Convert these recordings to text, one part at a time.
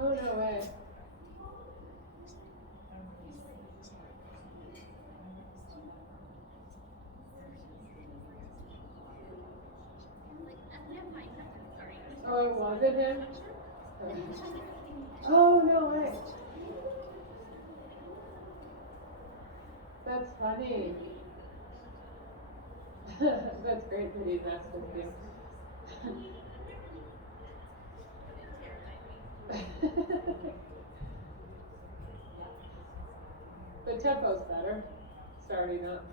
Oh, no way. Oh, it wasn't him? Oh, no way. That's funny. That's great that he messed with you. The tempo's better, starting up.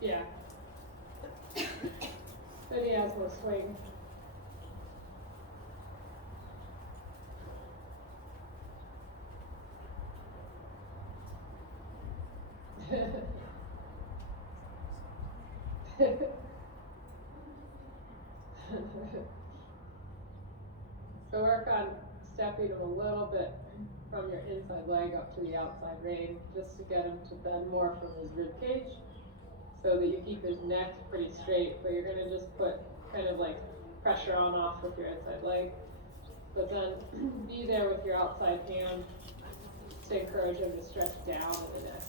Yeah. But he has more swing. So work on stepping him a little bit from your inside leg up to the outside rein, just to get him to bend more from his rib cage, so that you keep his neck pretty straight, but you're gonna just put kind of like pressure on off with your inside leg. But then be there with your outside hand to encourage him to stretch down in the neck.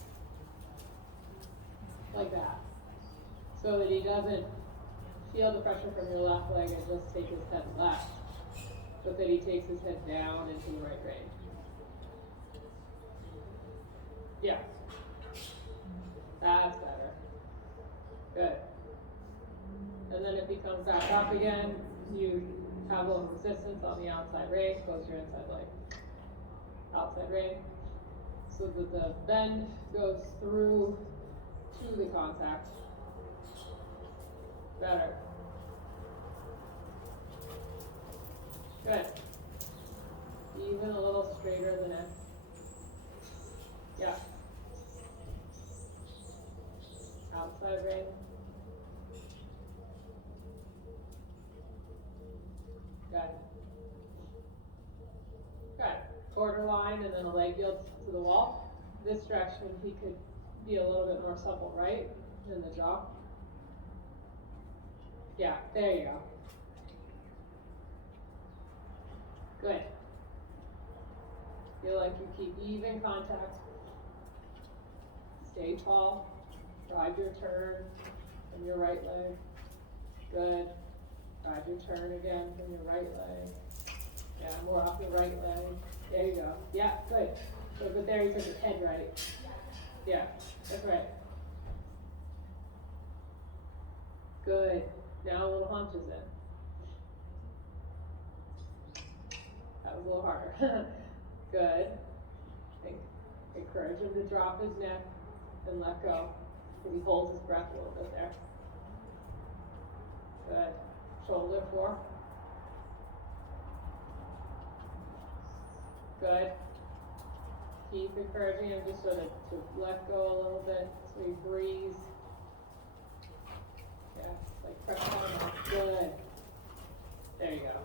Like that. So that he doesn't feel the pressure from your left leg and just take his head left, but that he takes his head down into the right rein. Yeah. That's better. Good. And then if he comes back up again, you have a little resistance on the outside rein, close your inside leg. Outside rein. So that the bend goes through to the contact. Better. Good. Even a little straighter the neck. Yeah. Outside rein. Good. Good. Quarter line and then a leg yield to the wall. This direction he could be a little bit more supple right in the jaw. Yeah, there you go. Good. Feel like you keep even contact. Stay tall. Drive your turn from your right leg. Good. Drive your turn again from your right leg. Yeah, more off your right leg. There you go. Yeah, good. So, but there you took your head right. Yeah, that's right. Good. Now a little hunches in. That was a little harder. Good. Encourage him to drop his neck and let go. Because he holds his breath a little bit there. Good. Shoulder 4. Good. Keep encouraging him just sort of to let go a little bit so he breathes. Yeah, like pressure on off. Good. There you go.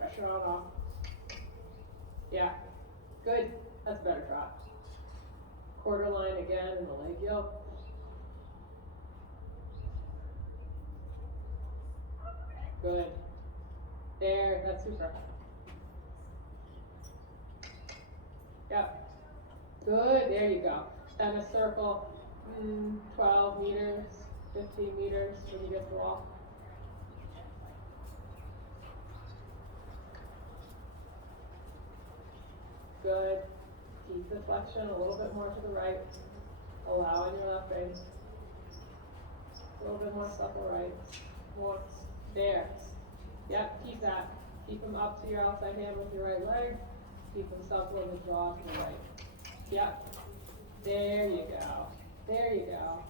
Pressure on off. Yeah. Good. That's a better drop. Quarter line again in the leg yield. Good. There, that's super. Yeah. Good, there you go. And a circle, 12 meters, 15 meters when you get to the wall. Good. Keep the flexion a little bit more to the right. Allowing your left rein. A little bit more supple right. More. There. Yep, keep that. Keep them up to your outside hand with your right leg. Keep them supple in the jaw to the right. Yep. There you go. There you go.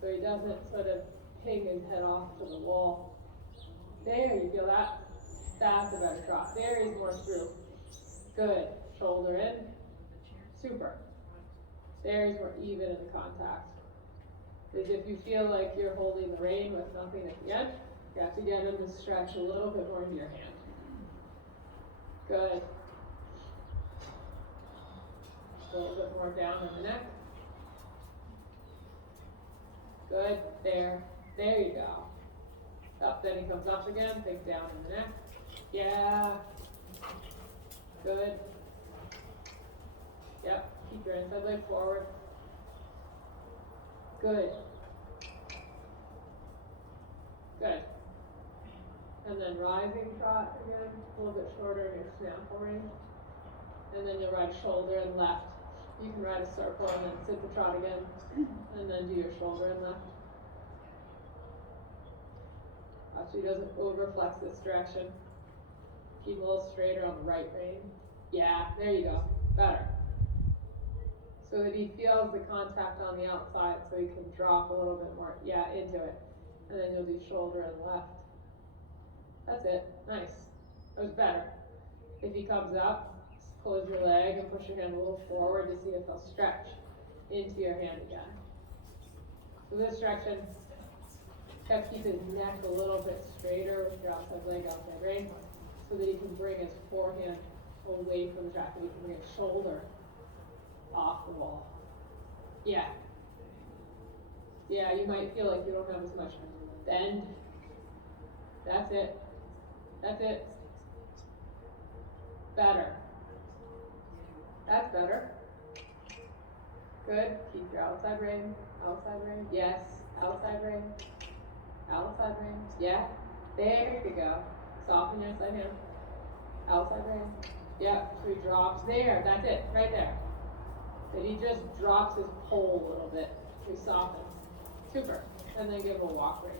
So he doesn't sort of ping his head off to the wall. There, you feel that? That's a better drop. There he's more through. Good. Shoulder in. Super. There he's more even in the contact. Because if you feel like you're holding the rein with nothing at the end, you have to get him to stretch a little bit more into your hand. Good. A little bit more down in the neck. Good. There. There you go. Up, then he comes up again, think down in the neck. Yeah. Good. Yep, keep your inside leg forward. Good. Good. And then rising trot again, a little bit shorter in your snaffle range. And then you'll ride shoulder and left. You can ride a circle and then sit the trot again, and then do your shoulder and left. Watch he doesn't over-flex this direction. Keep a little straighter on the right rein. Yeah, there you go. Better. So that he feels the contact on the outside, so he can drop a little bit more, yeah, into it. And then you'll do shoulder and left. That's it. Nice. That was better. If he comes up, close your leg and push your hand a little forward to see if he'll stretch into your hand again. So this direction, have to keep his neck a little bit straighter with your outside leg, outside rein, so that he can bring his forehand away from the track and he can bring his shoulder off the wall. Yeah. Yeah, you might feel like you don't have as much bend. That's it. That's it. Better. That's better. Good. Keep your outside rein. Outside rein. Yes. Outside rein. Outside rein. Yeah. There you go. Soften your side hand. Outside rein. Yep. So he drops there. That's it. Right there. Then he just drops his pole a little bit. He softens. Super. And then give him a walk rein.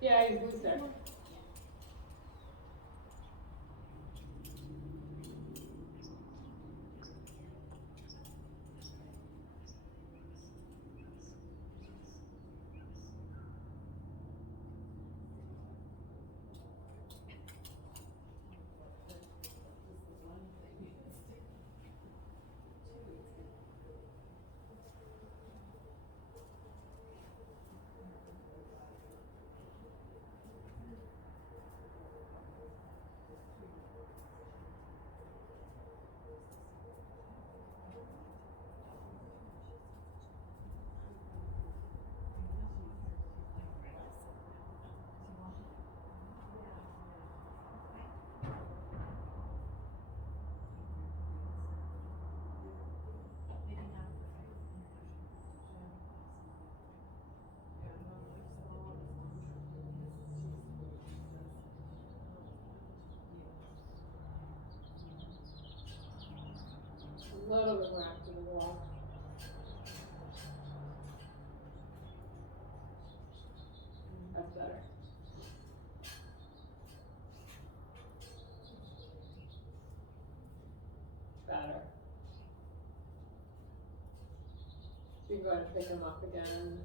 Yeah, he's looser. A little bit more active in the walk. That's better. Better. So you can go ahead and pick him up again.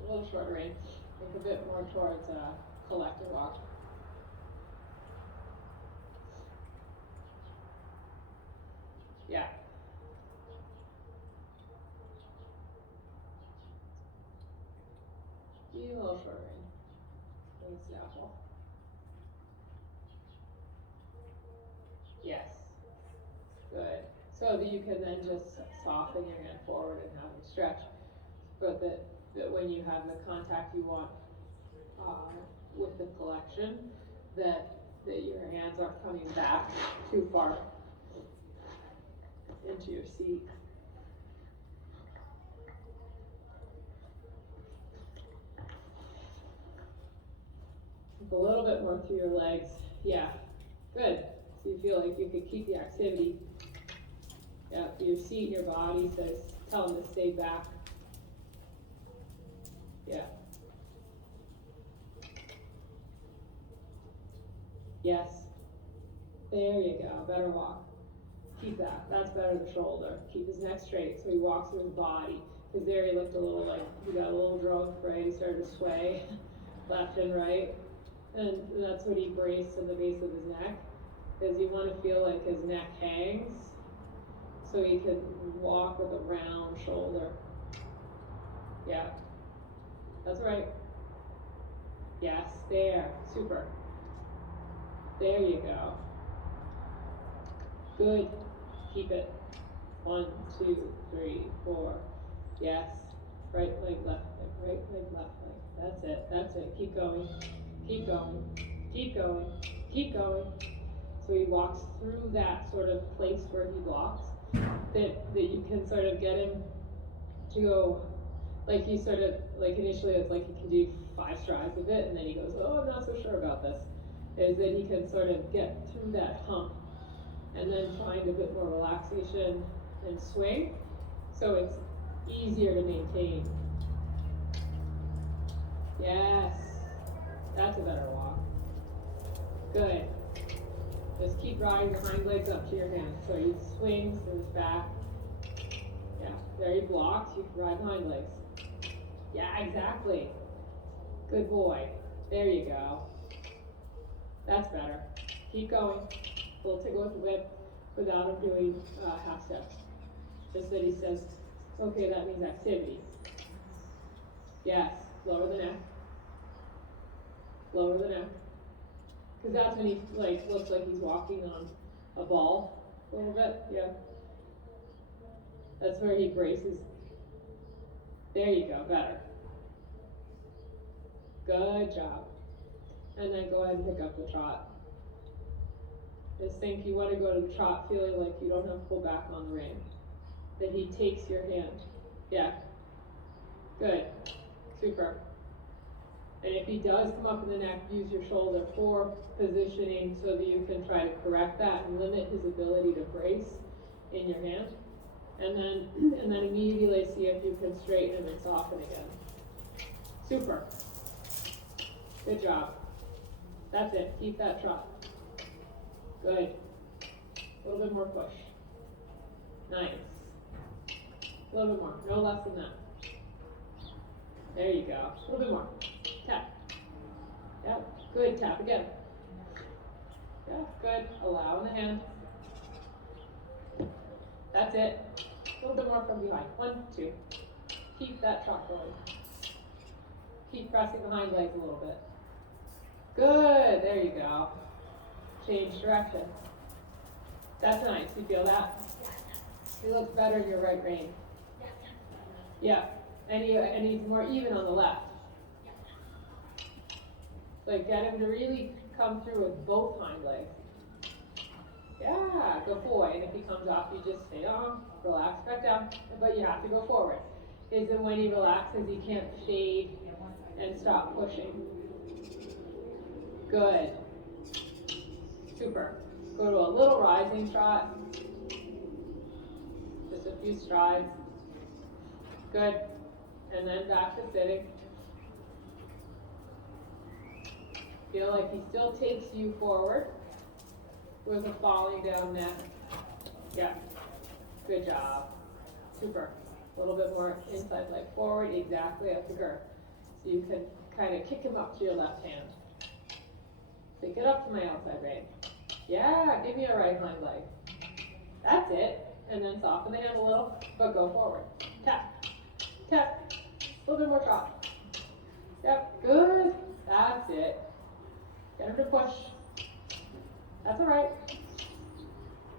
A little shorter range, think a bit more towards a collective walk. Yeah. Be a little shorter range. And snaffle. Yes. Good. So that you can then just soften your hand forward and have it stretch. But that when you have the contact you want with the collection, that your hands aren't coming back too far into your seat. A little bit more through your legs. Yeah, good. So you feel like you could keep the activity. Yeah, your seat, your body says, tell them to stay back. Yeah. Yes. There you go, better walk. Keep that, that's better the shoulder. Keep his neck straight so he walks with his body. Because there he looked a little like, he got a little drunk, right? He started to sway left and right. And that's what he braced in the base of his neck. Because you want to feel like his neck hangs so he could walk with a round shoulder. Yeah, that's right. Yes, there, super. There you go. Good, keep it. 1, 2, 3, 4. Yes, right leg, left leg, right leg, left leg. That's it, keep going, keep going, keep going, keep going. So he walks through that sort of place where he blocks, that you can sort of get him to go, like he sort of, like initially it's like he can do 5 strides of it, and then he goes, oh, I'm not so sure about this. Is that he can sort of get through that hump, and then find a bit more relaxation and swing, so it's easier to maintain. Yes, that's a better walk. Good. Just keep riding the hind legs up to your hand. So he swings to his back. Yeah, there he blocks, you can ride the hind legs. Yeah, exactly. Good boy. There you go. That's better. Keep going. We'll go with the whip without him doing half steps. Just that he says, okay, that means activity. Yes, lower the neck. Lower the neck. Because that's when he like looks like he's walking on a ball a little bit, yeah. That's where he braces. There you go, better. Good job. And then go ahead and pick up the trot. Just think you want to go to the trot feeling like you don't have to pull back on the rein. That he takes your hand. Yeah. Good. Super. And if he does come up in the neck, use your shoulder for positioning so that you can try to correct that and limit his ability to brace in your hand. And then immediately see if you can straighten him and soften again. Super. Good job. That's it. Keep that trot. Good. A little bit more push. Nice. A little bit more. No less than that. There you go. A little bit more. Tap. Yep. Good. Tap again. Yeah. Good. Allow in the hand. That's it. A little bit more from behind. 1, 2. Keep that trot going. Keep pressing the hind legs a little bit. Good. There you go. Change direction. That's nice. You feel that? He looks better in your right rein. Yeah. And he's more even on the left. Like get him to really come through with both hind legs. Yeah, good boy. And if he comes off, you just stay on, relax back down, but you have to go forward. Is that when he relaxes, he can't fade and stop pushing. Good. Super. Go to a little rising trot. Just a few strides. Good. And then back to sitting. Feel like he still takes you forward with a falling down neck. Yeah. Good job. Super. A little bit more inside leg forward, exactly at the girth. So you can kind of kick him up to your left hand. Pick it up to my outside rein. Yeah, give me a right hind leg. That's it. And then soften the hand a little, but go forward. Tap. Tap. A little bit more trot. Yep, good. That's it. Get him to push. That's all right.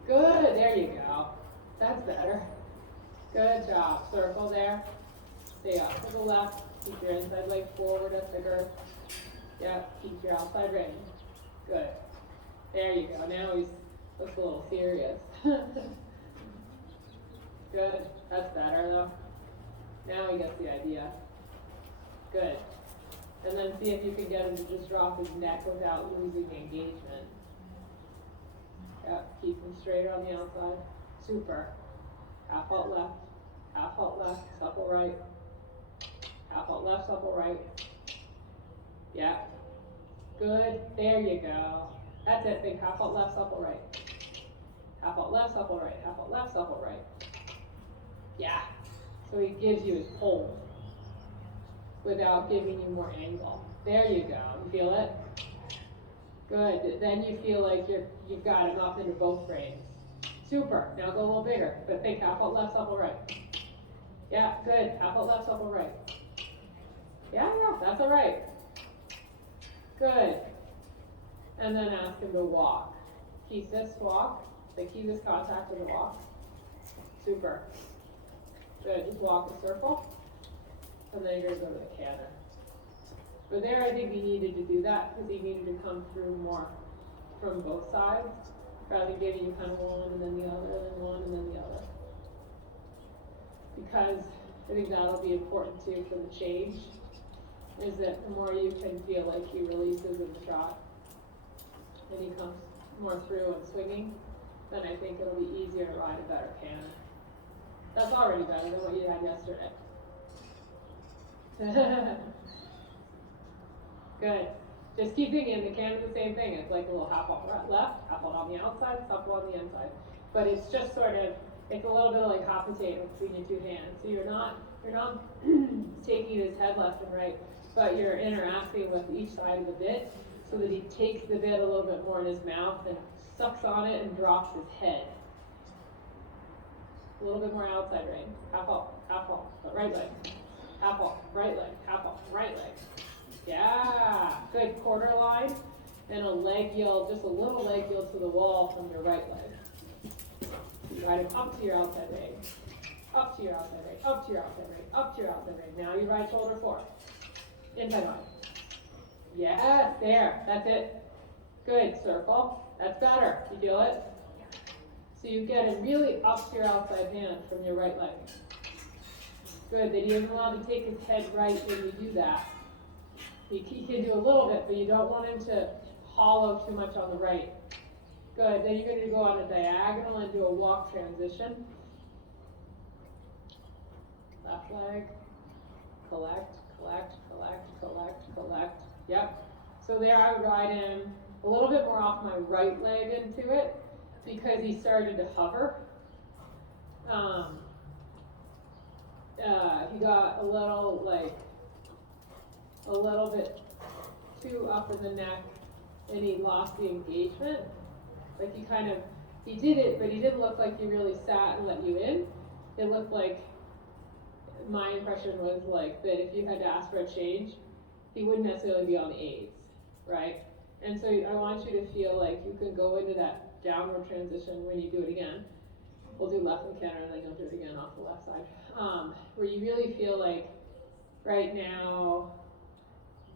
Good, there you go. That's better. Good job. Circle there. Stay up to the left. Keep your inside leg forward at the girth. Yep, keep your outside rein. Good. There you go. Now he looks a little serious. Good. That's better though. Now he gets the idea. Good. And then see if you can get him to just drop his neck without losing the engagement. Yep, keep him straighter on the outside. Super. Half halt left, half halt left, supple right. Half halt left, supple right. Yeah. Good. There you go. That's it, think half out left, supple right. Half out left, supple right, half out left, supple right. Yeah, so he gives you his hold without giving you more angle. There you go, you feel it? Good, then you feel like you've got enough into both brains. Super, now go a little bigger, but think half out left, supple right. Yeah, good, half out left, supple right. Yeah, that's all right. Good. And then ask him to walk. Keep this walk, keep this contact with the walk. Super. Good, just walk a circle. And then you're gonna go to the canter. But there I think he needed to do that because he needed to come through more from both sides, rather than giving you kind of one and then the other, and then one and then the other. Because I think that'll be important too for the change, is that the more you can feel like he releases in the shot, and he comes more through and swinging, then I think it'll be easier to ride a better canter. That's already better than what you had yesterday. Good. Just keep thinking, the canter's the same thing. It's like a little half out left, half out on the outside, supple on the inside. But it's just sort of, it's a little bit like hot potato between your two hands. So you're not taking his head left and right, but you're interacting with each side of the bit so that he takes the bit a little bit more in his mouth and sucks on it and drops his head. A little bit more outside rein. Half out, but right leg. Half out, right leg, half out, right leg. Yeah, good, quarter line, and a leg yield, just a little leg yield to the wall from your right leg. You ride it up to your outside rein, up to your outside rein, up to your outside rein, up to your outside rein. Now you ride shoulder forward, inside line. Yes, there, that's it. Good, circle, that's better, you feel it? So you get it really up to your outside hand from your right leg. Good, then he isn't allowed to take his head right when you do that. He can do a little bit, but you don't want him to hollow too much on the right. Good, then you're going to go on a diagonal and do a walk transition. Left leg, collect, collect, collect, collect, collect. Yep. So there I would ride him a little bit more off my right leg into it because he started to hover. He got a little bit too up in the neck and he lost the engagement. Like he did it, but he didn't look like he really sat and let you in. It looked like, my impression was like that if you had to ask for a change, he wouldn't necessarily be on the aids, right? And so I want you to feel like you can go into that downward transition when you do it again. We'll do left and canter and then you'll do it again off the left side. Where you really feel like right now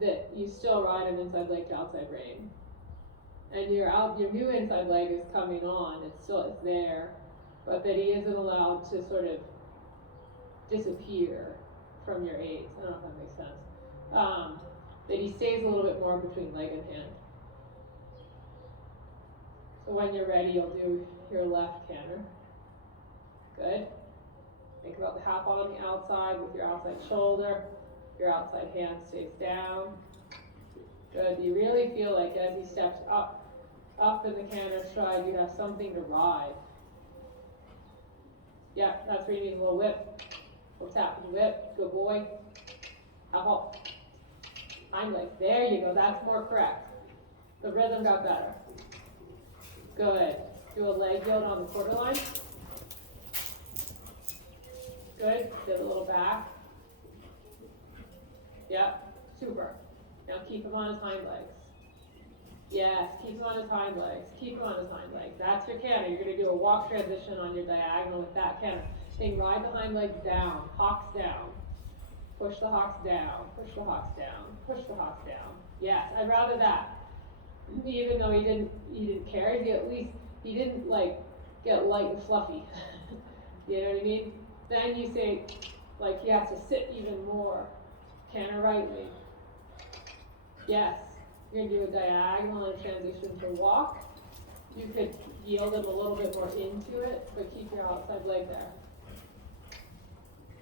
that you still ride an inside leg to outside rein. And your new inside leg is coming on, it's there, but that he isn't allowed to sort of disappear from your aids. I don't know if that makes sense. That he stays a little bit more between leg and hand. So when you're ready, you'll do your left canter. Good. Think about the half on the outside with your outside shoulder. Your outside hand stays down. Good. You really feel like as he steps up in the canter stride, you have something to ride. Yeah, that's where you need a little whip. Little tap and whip. Good boy. Half up. Hind leg. There you go. That's more correct. The rhythm got better. Good. Do a leg yield on the quarter line. Good. Get a little back. Yep. Super. Now keep him on his hind legs. Yes, keep him on his hind legs. Keep him on his hind legs. That's your canter. You're going to do a walk transition on your diagonal with that canter. Then ride the hind legs down. Hocks down. Push the hocks down. Push the hocks down. Push the hocks down. Yes, I'd rather that. Even though he didn't care, he didn't like get light and fluffy. You know what I mean? Then you say, like, he has to sit even more. Canter rightly. Yes. You're going to do a diagonal and transition to walk. You could yield him a little bit more into it, but keep your outside leg there.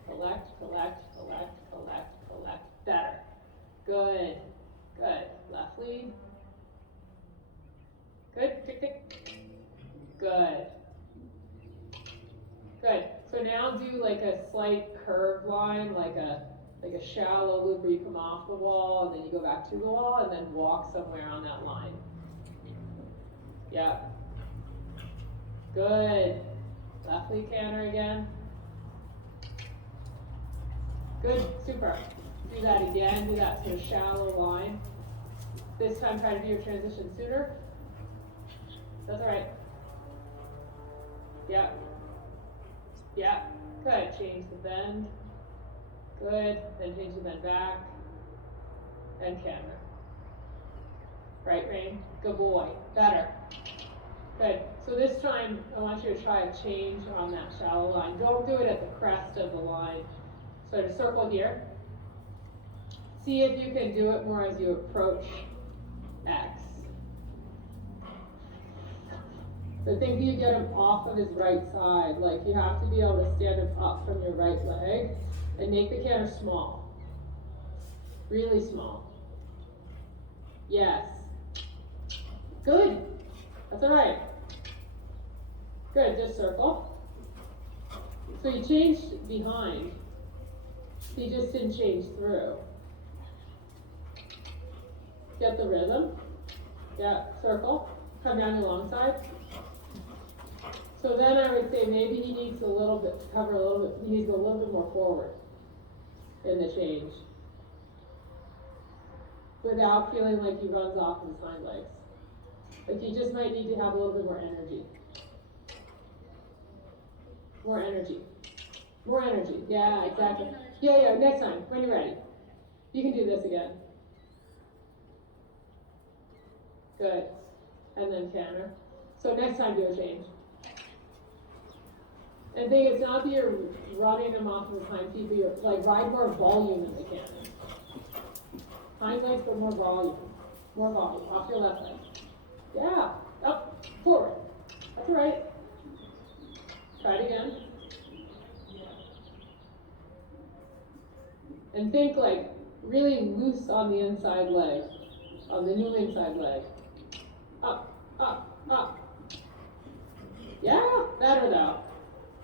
Collect, collect, collect, collect, collect. Better. Good. Good. Left lead. Good. Good. So now do like a slight curved line, like a shallow loop where you come off the wall and then you go back to the wall and then walk somewhere on that line. Yep. Good. Left leg canter again. Good, super. Do that again, do that sort of shallow line. This time try to do your transition sooner. That's all right. Yep. Yep. Good. Change the bend. Good. Then change the bend back. And canter. Right rein. Good boy. Better. Good. So this time I want you to try a change on that shallow line. Don't do it at the crest of the line. So to circle here. See if you can do it more as you approach X. So think you get him off of his right side. Like you have to be able to stand him up from your right leg and make the canter small. Really small. Yes. Good. That's all right. Good, just circle. So you changed behind. You just didn't change through. Get the rhythm. Yeah, circle. Come down your long side. So then I would say maybe he needs to cover a little bit, he needs to go a little bit more forward in the change. Without feeling like he runs off his hind legs. Like you just might need to have a little bit more energy. More energy. More energy. Yeah, exactly. Yeah, next time, when you're ready. You can do this again. Good. And then canter. So next time do a change. And think it's not that you're running him off of his hind feet, but you're like ride more volume in the canter. Hind legs, but more volume. More volume. Off your left leg. Yeah. Up. Forward. That's all right. Try it again. And think like really loose on the inside leg. On the new inside leg. Up, up, up. Yeah, better though.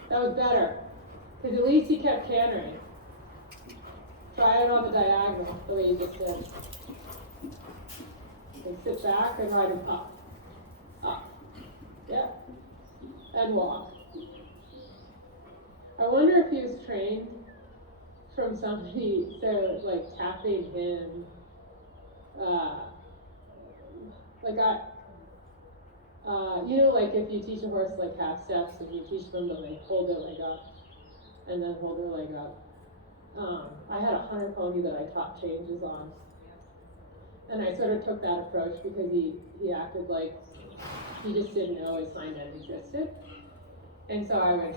That was better. Because at least he kept cantering. Try it on the diagonal, the way you just did. And sit back and ride him up. Up. Yeah. And walk. I wonder if he was trained from somebody, so like tapping him, like if you teach a horse like half steps and you teach them to like hold their leg up and then hold their leg up. I had a hunter pony that I taught changes on. And I sort of took that approach because he acted like he just didn't know his hind end existed. And so I would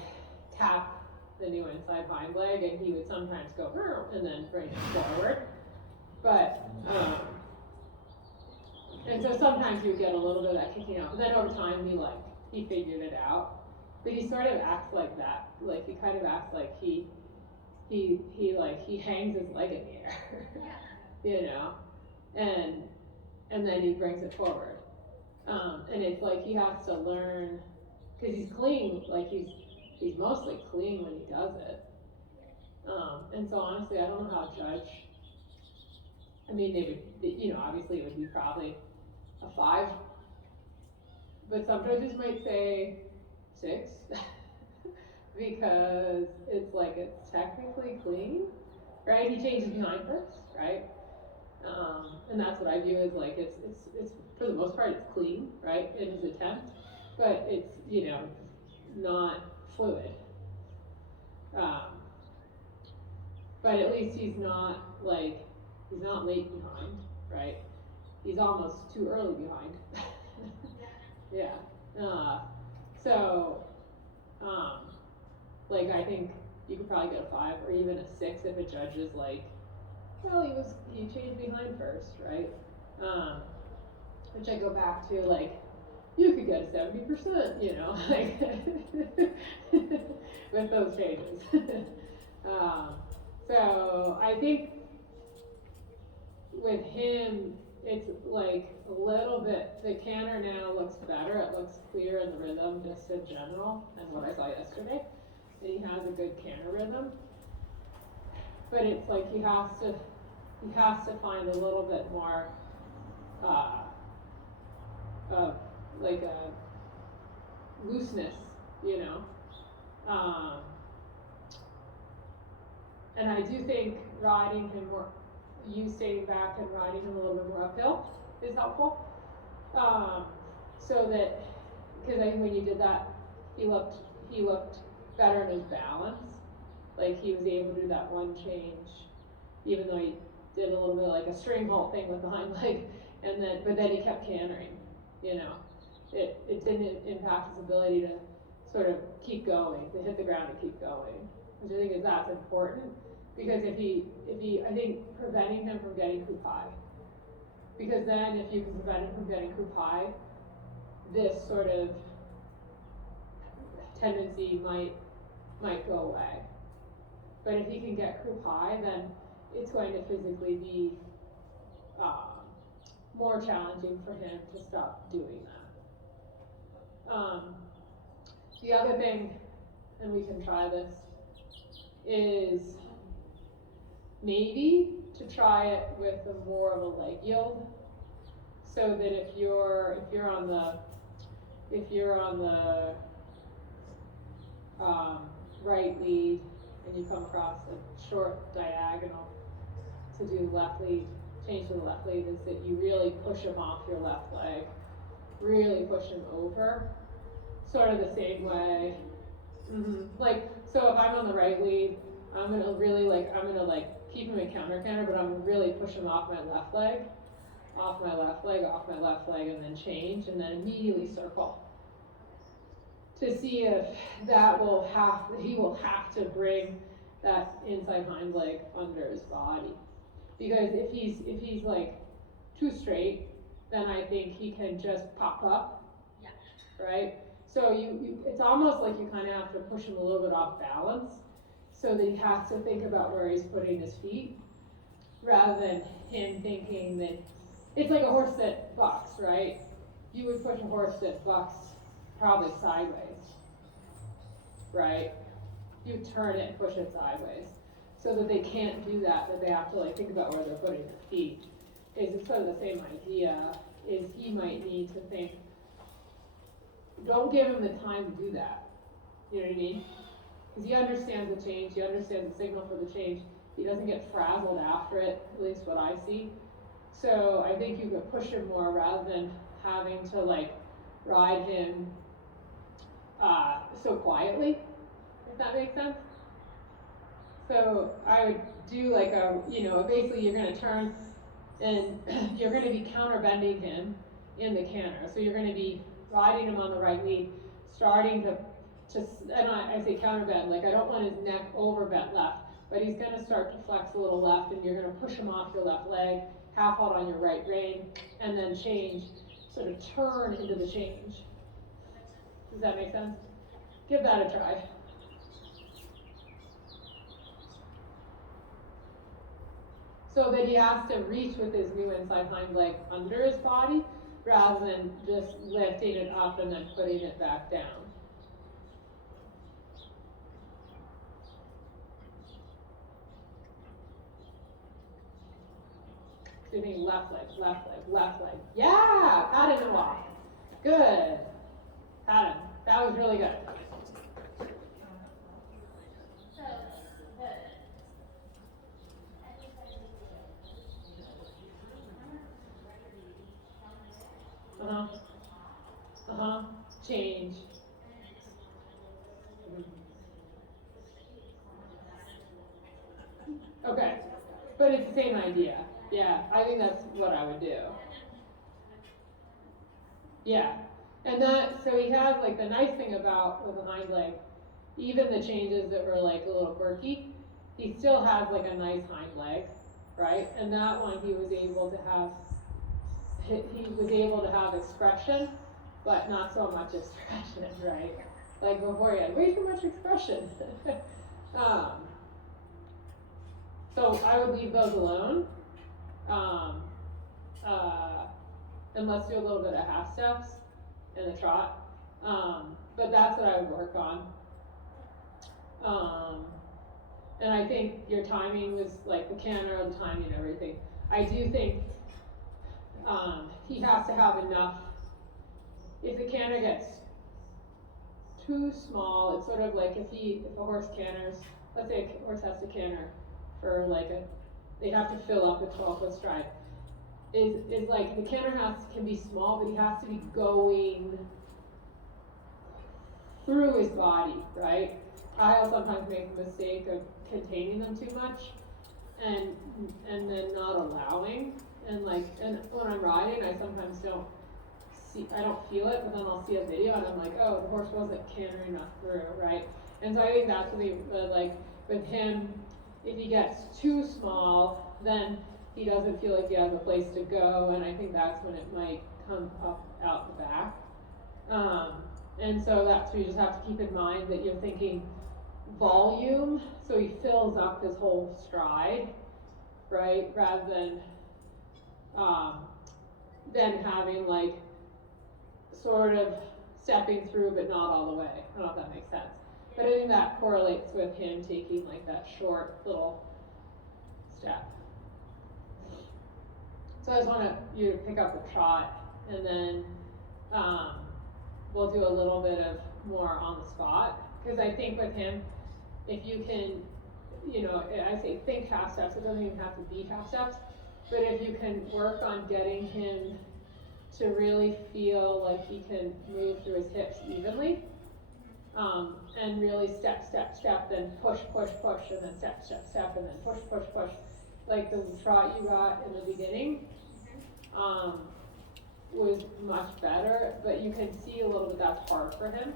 tap the new inside hind leg and he would sometimes go and then bring it forward. But, and so sometimes you get a little bit of that kicking out. But then over time he figured it out. But he sort of acts like that. Like he kind of acts like he hangs his leg in the air. You know? And then he brings it forward. And it's like he has to learn, because he's clean, like he's mostly clean when he does it. And so honestly, I don't know how to judge. I mean, they would, obviously it would be probably a 5. But some judges might say 6. Because it's like it's technically clean, right? He changes behind first, right? And that's what I view as like it's for the most part it's clean, right, in his attempt, but it's not fluid. But at least he's not late behind, right? He's almost too early behind. Yeah. I think you could probably get a 5 or even a 6 if a judge is like, well, he changed behind first, right? Which I go back to, like, you could get a 70%, with those changes. So I think with him, it's like a little bit, the canter now looks better, it looks clear in the rhythm just in general, and what I saw yesterday. And he has a good canter rhythm. But it's like he has to find a little bit more, like a looseness, you know. And I do think riding him more, you staying back and riding him a little bit more uphill is helpful. So that, because I think when you did that, he looked better in his balance. Like he was able to do that one change, even though he did a little bit like a string halt thing with the hind leg, and then, but then he kept cantering, you know. It didn't impact his ability to sort of keep going, to hit the ground and keep going, which I think is that's important, because if he, I think preventing him from getting croup high, because then if you can prevent him from getting croup high, this sort of tendency might go away. But if he can get croup high, then it's going to physically be more challenging for him to stop doing that. The other thing, and we can try this, is maybe to try it with a more of a leg yield, so that if you're on the right lead and you come across a short diagonal to do left lead, change to the left lead, is that you really push him off your left leg, really push him over, sort of the same way. Like, so if I'm on the right lead, I'm gonna really keep him in counter canter, but I'm gonna really push him off my left leg, off my left leg, off my left leg, and then change, and then immediately circle. To see if he will have to bring that inside hind leg under his body. Because if he's like too straight, then I think he can just pop up. Yeah. Right? So it's almost like you kind of have to push him a little bit off balance, so that he has to think about where he's putting his feet, rather than him thinking that it's like a horse that bucks, right? You would push a horse that bucks probably sideways, right? You turn it and push it sideways, so that they can't do that, that they have to like think about where they're putting their feet. It's sort of the same idea, is he might need to think, don't give him the time to do that, you know what I mean? Because he understands the change, he understands the signal for the change, he doesn't get frazzled after it, at least what I see. So I think you could push him more rather than having to like ride him so quietly, if that makes sense. So I would do like basically you're gonna turn and you're gonna be counterbending him in the canter. So you're gonna be riding him on the right lead, starting to and I say counterbend, like I don't want his neck over bent left, but he's gonna start to flex a little left, and you're gonna push him off your left leg, half halt on your right rein, and then change, sort of turn into the change. Does that make sense? Give that a try. So that he has to reach with his new inside hind leg under his body, rather than just lifting it up and then putting it back down. So think left leg, left leg, left leg. Yeah, pat him and walk. Good. Pat him. That was really good. Change. Okay, but it's the same idea. Yeah, I think that's what I would do. Yeah, and so he has like the nice thing about with the hind leg, even the changes that were like a little quirky, he still has like a nice hind leg, right? And that one he was able to have expression, but not so much expression, right? Like before he had way too much expression. So I would leave those alone. And let's do a little bit of half steps in the trot. But that's what I would work on. And I think your timing was like the canter, the timing and everything. I do think he has to have enough. If the canter gets too small, it's sort of like if a horse canters, let's say a horse has to canter for like they have to fill up a 12-foot stride. Is like the canter can be small, but he has to be going through his body, right? I'll sometimes make the mistake of containing them too much and then not allowing. And when I'm riding, I sometimes don't feel it, but then I'll see a video and I'm like, oh, the horse wasn't cantering enough through, right? And so I think that's what like with him, if he gets too small, then he doesn't feel like he has a place to go, and I think that's when it might come up out the back. And so that's where you just have to keep in mind that you're thinking volume, so he fills up his whole stride, right? Rather than having like sort of stepping through but not all the way. I don't know if that makes sense. But I think that correlates with him taking like that short little step. So I just want you to pick up the trot, and then we'll do a little bit of more on the spot. Because I think with him, if you can, I say think half steps, it doesn't even have to be half steps, but if you can work on getting him to really feel like he can move through his hips evenly, and really step, step, step, then push, push, push, and then step, step, step, and then push, push, push. Like the trot you got in the beginning was much better, but you can see a little bit that's hard for him.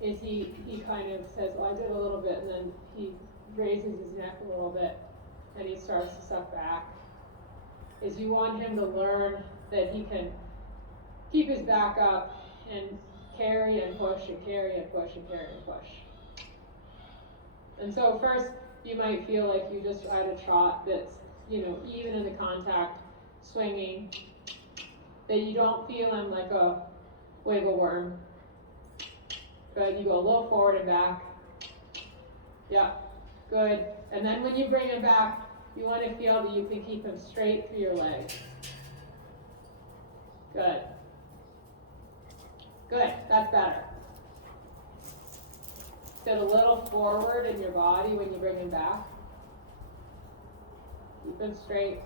Is he kind of says, well, I did a little bit, and then he raises his neck a little bit, and he starts to suck back. Is you want him to learn that he can keep his back up and carry and push and carry and push and carry and push. And so first, you might feel like you just ride a trot that's, even in the contact, swinging, that you don't feel him like a wiggle worm. Good, you go a little forward and back. Yeah, good. And then when you bring him back, you want to feel that you can keep him straight through your legs. Good. Good, that's better. Sit a little forward in your body when you bring him back. Keep him straight.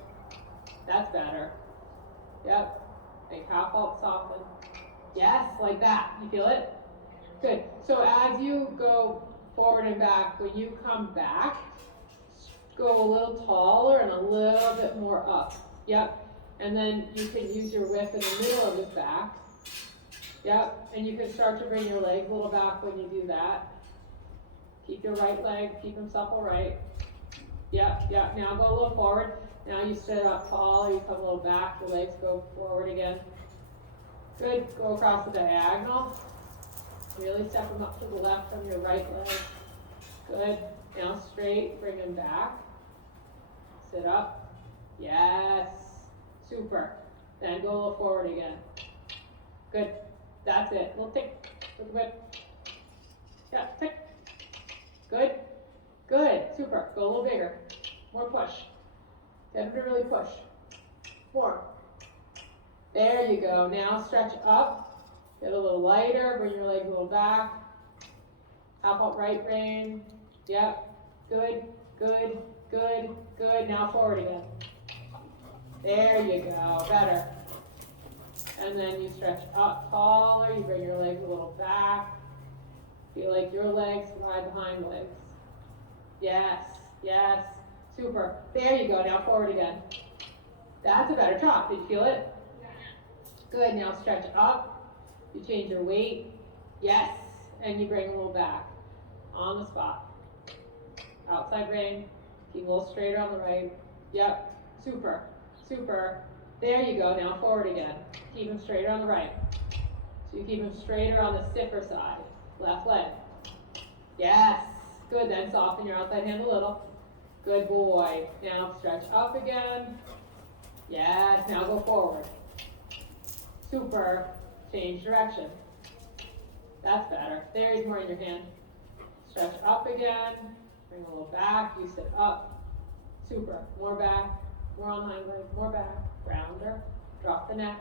That's better. Yep. Make half halt soften. Yes, like that. You feel it? Good. So as you go forward and back, when you come back, go a little taller and a little bit more up. Yep. And then you can use your whip in the middle of his back. Yep. And you can start to bring your legs a little back when you do that. Keep your right leg, keep him supple right. Yep, yep. Now go a little forward. Now you sit up tall, you come a little back, your legs go forward again. Good. Go across the diagonal. Really step him up to the left from your right leg. Good. Now straight, bring him back. Sit up. Yes. Super. Then go a little forward again. Good. That's it. Little tick. Little bit. Yeah, tick. Good. Good. Super. Go a little bigger. More push. Get him to really push. More. There you go. Now stretch up. Get a little lighter. Bring your legs a little back. Half out right rein. Yep. Good. Good. Good. Good. Now forward again. There you go. Better. And then you stretch up taller. You bring your legs a little back. Feel like your legs ride behind legs. Yes. Yes. Super. There you go. Now forward again. That's a better trot. Did you feel it? Good. Now stretch up. You change your weight. Yes. And you bring a little back. On the spot. Outside rein. Keep a little straighter on the right. Yep. Super. Super. There you go. Now forward again. Keep him straighter on the right. So you keep him straighter on the stiffer side. Left leg. Yes. Good. Then soften your outside hand a little. Good boy. Now stretch up again. Yes. Now go forward. super, change direction. That's better. There, he's more in your hand. Stretch up again, bring a little back, you sit up. Super, more back, more on hind leg, more back, grounder, drop the neck.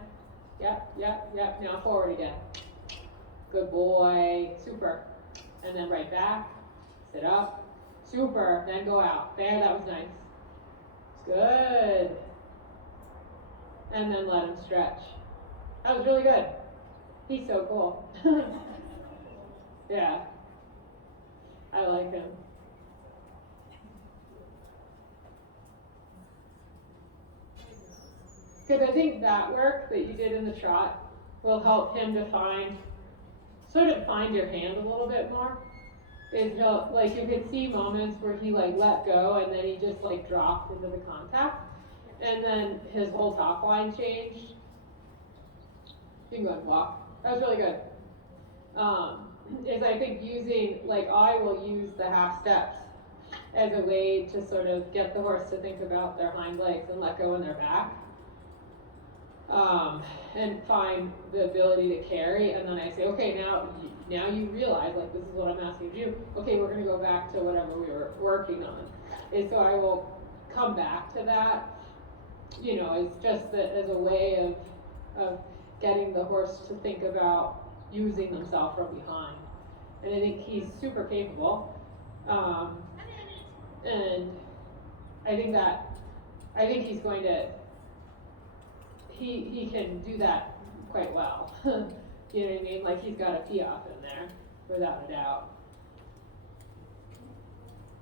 Yep, yep, yep, now forward again. Good boy, super. And then right back, sit up, super, then go out. There, that was nice. Good. And then let him stretch. That was really good. He's so cool. Yeah, I like him. Because I think that work that you did in the trot will help him to sort of find your hand a little bit more. Is he'll, like, you can see moments where he like let go and then he just like dropped into the contact. And then his whole top line changed. You can go and walk. That was really good. Is I think using, like I will use the half steps as a way to sort of get the horse to think about their hind legs and let go in their back. And find the ability to carry, and then I say, okay, now you realize, like, this is what I'm asking you to do. Okay, we're gonna go back to whatever we were working on. And so I will come back to that, you know, as just as a way of getting the horse to think about using themselves from behind. And I think he's super capable. And I think he's going to, he can do that quite well. You know what I mean? Like, he's got a pee off in there, without a doubt.